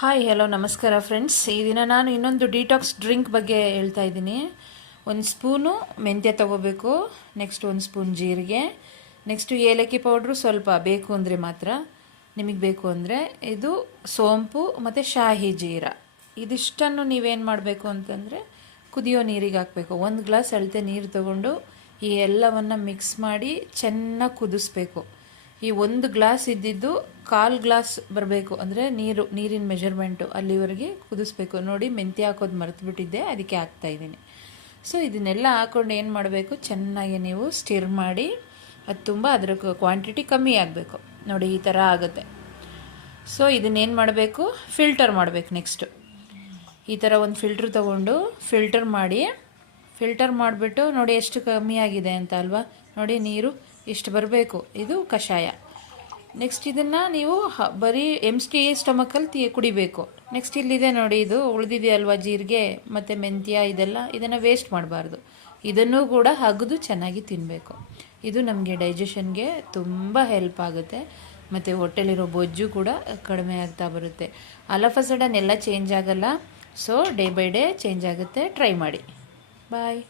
Hi hello ನಮಸ್ಕಾರ friends. ಈ ದಿನ ನಾನು ಇನ್ನೊಂದು ಡಿಟಾಕ್ಸ್ ಡ್ರಿಂಕ್ ಬಗ್ಗೆ ಹೇಳ್ತಾ ಇದ್ದೀನಿ. ಒಂದು ಸ್ಪೂನು ಮೆಂತ್ಯ ತೊಗೋಬೇಕು, ನೆಕ್ಸ್ಟ್ ಒಂದು ಸ್ಪೂನ್ ಜೀರಿಗೆ, ನೆಕ್ಸ್ಟು ಏಲಕ್ಕಿ ಪೌಡ್ರು ಸ್ವಲ್ಪ ಬೇಕು ಅಂದರೆ ಮಾತ್ರ, ನಿಮಗೆ ಬೇಕು ಅಂದರೆ. ಇದು ಸೋಂಪು ಮತ್ತು ಶಾಹಿ ಜೀರ. ಇದಿಷ್ಟನ್ನು ನೀವೇನು ಮಾಡಬೇಕು ಅಂತಂದರೆ ಕುದಿಯೋ ನೀರಿಗೆ ಹಾಕಬೇಕು. 1 ಗ್ಲಾಸ್ ಅಳತೆ ನೀರು ತೊಗೊಂಡು ಈ ಎಲ್ಲವನ್ನು ಮಿಕ್ಸ್ ಮಾಡಿ ಚೆನ್ನಾಗಿ ಕುದಿಸ್ಬೇಕು. ಈ 1 ಗ್ಲಾಸ್ ಇದ್ದಿದ್ದು 1/4 ಗ್ಲಾಸ್ ಬರಬೇಕು, ಅಂದರೆ ನೀರಿನ ಮೆಜರ್ಮೆಂಟು ಅಲ್ಲಿವರೆಗೆ ಕುದಿಸ್ಬೇಕು. ನೋಡಿ, ಮೆಂತ್ಯ ಹಾಕೋದು ಮರೆತುಬಿಟ್ಟಿದ್ದೆ, ಅದಕ್ಕೆ ಹಾಕ್ತಾಯಿದ್ದೀನಿ. ಸೊ ಇದನ್ನೆಲ್ಲ ಹಾಕ್ಕೊಂಡು ಏನು ಮಾಡಬೇಕು, ಚೆನ್ನಾಗಿ ನೀವು ಸ್ಟಿರ್ ಮಾಡಿ, ಅದು ತುಂಬ ಅದರ ಕ್ವಾಂಟಿಟಿ ಕಮ್ಮಿ ಆಗಬೇಕು. ನೋಡಿ, ಈ ಥರ ಆಗುತ್ತೆ. ಸೊ ಇದನ್ನೇನು ಮಾಡಬೇಕು, ಫಿಲ್ಟರ್ ಮಾಡಬೇಕು. ನೆಕ್ಸ್ಟು ಈ ಥರ ಒಂದು ಫಿಲ್ಟ್ರ್ ತೊಗೊಂಡು ಫಿಲ್ಟರ್ ಮಾಡಿಬಿಟ್ಟು ನೋಡಿ ಎಷ್ಟು ಕಮ್ಮಿ ಆಗಿದೆ ಅಂತ ಅಲ್ವಾ. ನೋಡಿ, ನೀರು ಇಷ್ಟು ಬರಬೇಕು. ಇದು ಕಷಾಯ. ನೆಕ್ಸ್ಟ್ ಇದನ್ನು ನೀವು ಬರೀ ಎಂಟಿ ಸ್ಟಮಕಲ್ಲಿ ಕುಡಿಬೇಕು. ನೆಕ್ಸ್ಟ್ ಇಲ್ಲಿದೆ ನೋಡಿ, ಇದು ಉಳಿದಿದೆಯಲ್ವ ಜೀರಿಗೆ ಮತ್ತು ಮೆಂತ್ಯ, ಇದನ್ನು ವೇಸ್ಟ್ ಮಾಡಬಾರ್ದು. ಇದನ್ನು ಕೂಡ ಅಗೆದು ಚೆನ್ನಾಗಿ ತಿನ್ನಬೇಕು. ಇದು ನಮಗೆ ಡೈಜೆಷನ್ಗೆ ತುಂಬ ಹೆಲ್ಪ್ ಆಗುತ್ತೆ, ಮತ್ತು ಹೊಟ್ಟೆಲಿರೋ ಬೊಜ್ಜು ಕೂಡ ಕಡಿಮೆ ಆಗ್ತಾ ಬರುತ್ತೆ. ಆಲ್ ಆಫ್ ಅ ಸಡನ್ ಎಲ್ಲ ಚೇಂಜ್ ಆಗಲ್ಲ. So day by day change ಆಗುತ್ತೆ. ಟ್ರೈ ಮಾಡಿ. ಬಾಯ್.